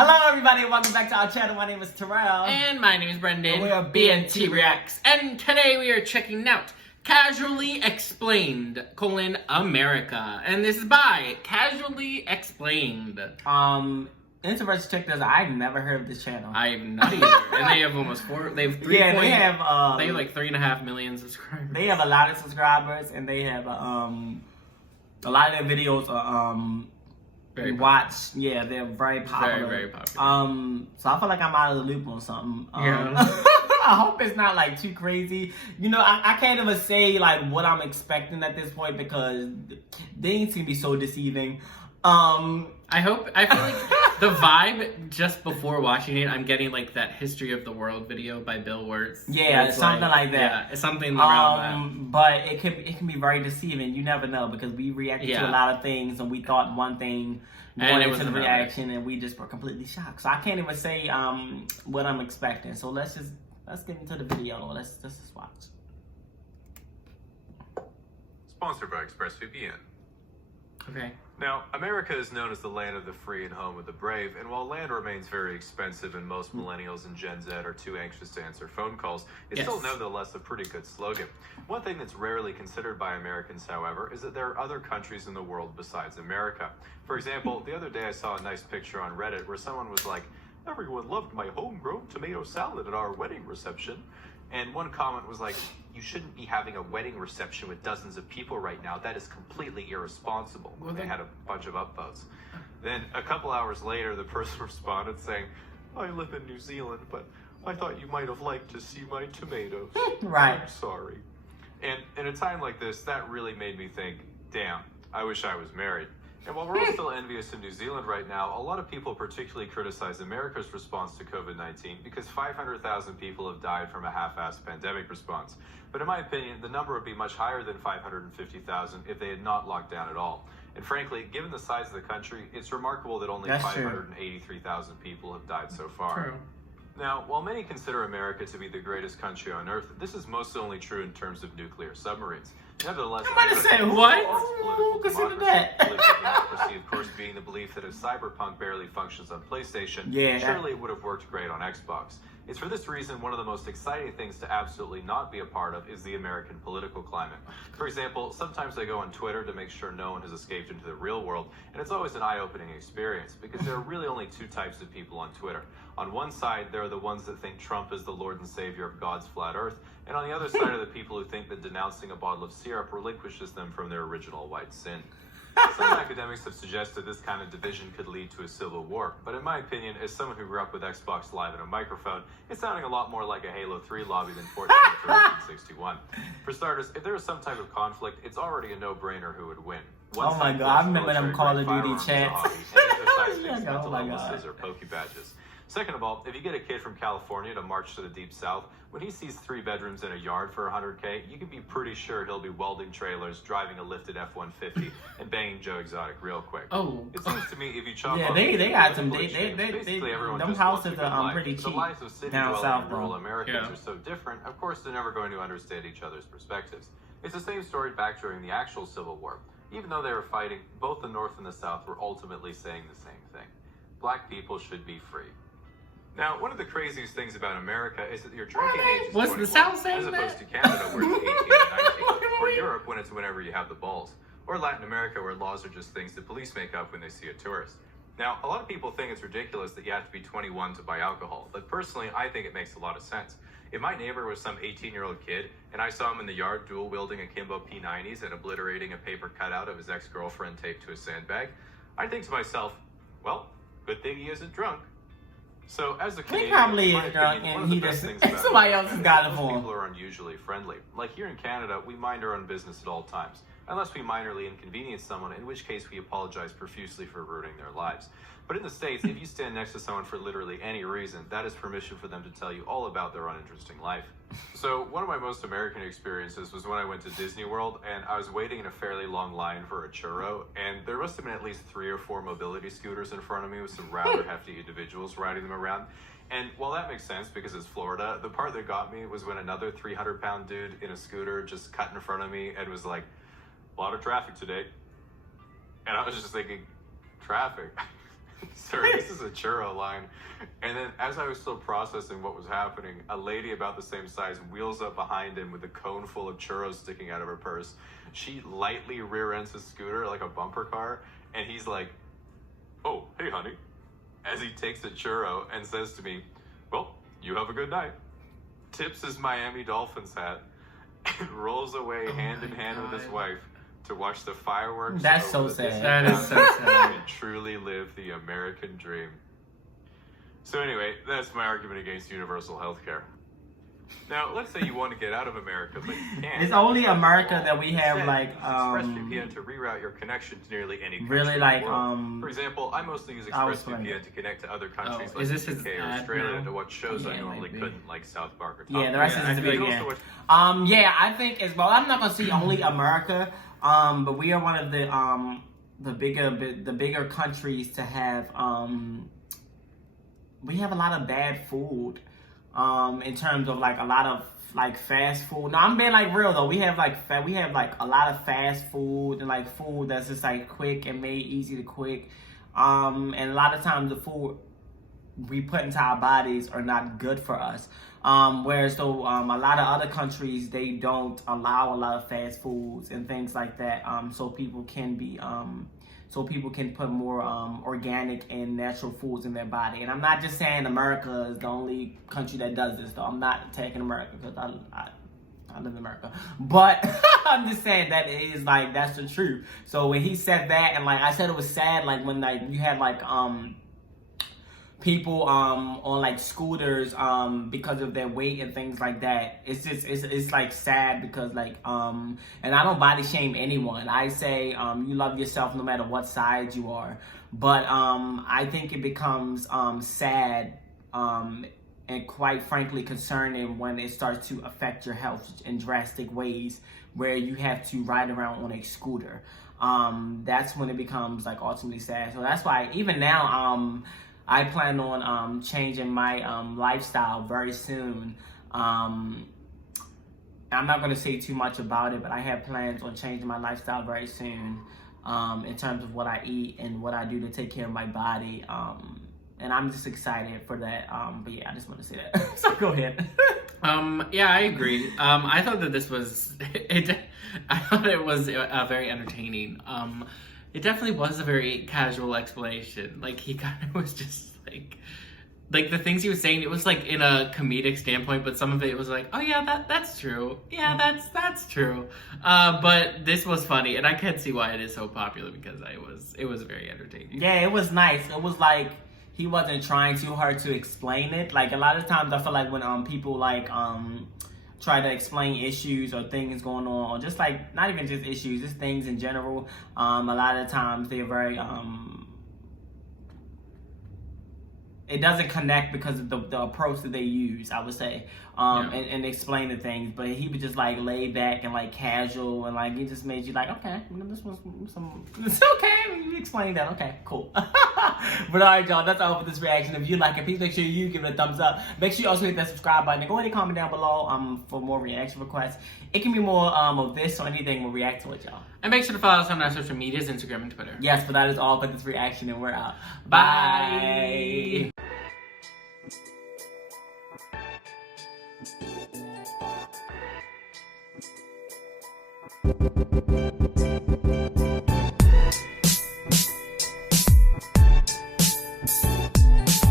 Hello everybody and welcome back to our channel. My name is Terrell. And my name is Brendan. And we are BNT Reacts. And today we are checking out Casually Explained, America. And this is by Casually Explained. Interesting check this. I've never heard of this channel. I've not either. And they have almost they have three yeah, point, they have like 3.5 million subscribers. They have a lot of subscribers and they have a lot of their videos are very watch. Yeah, they're very popular. Very popular. So I feel like I'm out of the loop on something. Yeah. I hope it's not like too crazy. You know, I can't even say like what I'm expecting at this point because they ain't seem to be so deceiving. I feel like the vibe just before watching it, I'm getting like that History of the World video by Bill Wirtz. Yeah, something like that. Yeah, it's something around that. But it can be very deceiving. You never know because we reacted to a lot of things and we thought one thing going into the reaction and we just were completely shocked. So I can't even say what I'm expecting. So let's get into the video. Let's just watch. Sponsored by ExpressVPN. Okay. Now, America is known as the land of the free and home of the brave, and while land remains very expensive and most millennials and Gen Z are too anxious to answer phone calls, it's still nonetheless a pretty good slogan. One thing that's rarely considered by Americans, however, is that there are other countries in the world besides America. For example, the other day I saw a nice picture on Reddit where someone was like, "Everyone loved my homegrown tomato salad at our wedding reception." And one comment was like, "You shouldn't be having a wedding reception with dozens of people right now. That is completely irresponsible." Well, they had a bunch of upvotes. Then a couple hours later, the person responded saying, "I live in New Zealand, but I thought you might have liked to see my tomatoes." Right. "I'm sorry." And in a time like this, that really made me think, damn, I wish I was married. And while we're all still envious in New Zealand right now, a lot of people particularly criticize America's response to COVID-19 because 500,000 people have died from a half-assed pandemic response. But in my opinion, the number would be much higher than 550,000 if they had not locked down at all. And frankly, given the size of the country, it's remarkable that only 583,000 people have died so far. True. Now, while many consider America to be the greatest country on Earth, this is most only true in terms of nuclear submarines. Nevertheless, I'm about to say, what? Who considered that? Democracy, of course, being the belief that if Cyberpunk barely functions on PlayStation, surely it would have worked great on Xbox. It's for this reason one of the most exciting things to absolutely not be a part of is the American political climate. For example, sometimes I go on Twitter to make sure no one has escaped into the real world, and it's always an eye-opening experience because there are really only two types of people on Twitter. On one side, there are the ones that think Trump is the Lord and Savior of God's flat earth, and on the other side are the people who think that denouncing a bottle of syrup relinquishes them from their original white sin. Some academics have suggested this kind of division could lead to a civil war, but in my opinion, as someone who grew up with Xbox Live and a microphone, it's sounding a lot more like a Halo 3 lobby than Fortnite for 1961. For starters, if there was some type of conflict, it's already a no-brainer who would win. Oh my god, I remember them Call of Duty chats. Oh my god. Or Poke badges. Second of all, if you get a kid from California to march to the deep south, when he sees 3 bedrooms in a yard for $100K, you can be pretty sure he'll be welding trailers, driving a lifted F-150, and banging Joe Exotic real quick. Oh. It seems to me if you chop yeah, off they got some, basically everyone them just houses wants a good are life. pretty The cheap lives of city down dwelling south and rural Americans are so different, of course they're never going to understand each other's perspectives. It's the same story back during the actual Civil War. Even though they were fighting, both the North and the South were ultimately saying the same thing. Black people should be free. Now, one of the craziest things about America is that your drinking age is 21, the South saying as opposed that? to Canada where it's 18 and 19, or Europe when it's whenever you have the balls, or Latin America where laws are just things the police make up when they see a tourist. Now, a lot of people think it's ridiculous that you have to be 21 to buy alcohol, but personally, I think it makes a lot of sense. If my neighbor was some 18-year-old kid, and I saw him in the yard dual-wielding akimbo P90s and obliterating a paper cutout of his ex-girlfriend taped to a sandbag, I'd think to myself, well, good thing he isn't drunk. So, as a Canadian, he probably is drunk and he just somebody else has got it for him. People are unusually friendly. Like here in Canada, we mind our own business at all times, unless we minorly inconvenience someone, in which case we apologize profusely for ruining their lives. But in the States, if you stand next to someone for literally any reason, that is permission for them to tell you all about their uninteresting life. So one of my most American experiences was when I went to Disney World and I was waiting in a fairly long line for a churro, and there must have been at least 3 or 4 mobility scooters in front of me with some rather hefty individuals riding them around. And while that makes sense because it's Florida, the part that got me was when another 300-pound dude in a scooter just cut in front of me and was like, "A lot of traffic today." And I was just thinking, traffic? Sir, this is a churro line. And then as I was still processing what was happening, a lady about the same size wheels up behind him with a cone full of churros sticking out of her purse. She lightly rear ends his scooter like a bumper car, and he's like, "Oh, hey honey," as he takes a churro and says to me, "Well, you have a good night," tips his Miami Dolphins hat, and rolls away hand in hand with his wife to watch the fireworks. That's so sad. That is so sad. And truly live the American dream. So anyway, that's my argument against universal health care. Now, let's say you want to get out of America, but you can't. It's only America that we have like ExpressVPN to reroute your connection to nearly any country really in like the world. For example, I mostly use ExpressVPN to connect to other countries like the UK or Australia to watch shows I normally couldn't, like South Park or Top. Yeah, the rest is the video. Yeah, I think as well. I'm not gonna see only America, but we are one of the bigger countries to have. We have a lot of bad food. In terms of like a lot of like fast food. No, I'm being like real though. We have like a lot of fast food and like food that's just like quick and made easy to quick. And a lot of times the food we put into our bodies are not good for us. Whereas though a lot of other countries, they don't allow a lot of fast foods and things like that. So people can be put more organic and natural foods in their body. And I'm not just saying America is the only country that does this, though. I'm not attacking America because I live in America. But I'm just saying that is like, that's the truth. So when he said that, and like I said, it was sad, like when like you had like people on like scooters because of their weight and things like that. It's just it's like sad because like and I don't body shame anyone. I say you love yourself no matter what size you are. But I think it becomes sad and quite frankly concerning when it starts to affect your health in drastic ways where you have to ride around on a scooter. That's when it becomes like ultimately sad. So that's why even now I plan on changing my lifestyle very soon. I'm not going to say too much about it, but I have plans on changing my lifestyle very soon in terms of what I eat and what I do to take care of my body. And I'm just excited for that. But yeah, I just want to say that. So go ahead. Yeah, I agree. I thought that this was, I thought it was very entertaining. It definitely was a very casual explanation. Like, he kind of was just like the things he was saying, it was like in a comedic standpoint, but some of it was like, oh yeah, that's true. Yeah, that's true. But this was funny, and I can see why it is so popular because it was very entertaining. Yeah, it was nice. It was like he wasn't trying too hard to explain it. Like a lot of times I feel like when people like try to explain issues or things going on, or just like not even just issues, just things in general, a lot of times they're very it doesn't connect because of the approach that they use, I would say, and explain the things. But he was just like laid back and like casual, and like it just made you like, okay, this was it's okay. You explained that, okay, cool. But all right, y'all, that's all for this reaction. If you like it, please make sure you give it a thumbs up. Make sure you also hit that subscribe button and go ahead and comment down below for more reaction requests. It can be more of this or anything. We'll react to it, y'all. And make sure to follow us on our social medias, Instagram and Twitter. Yes, but that is all for this reaction, and we're out. Bye. Bye.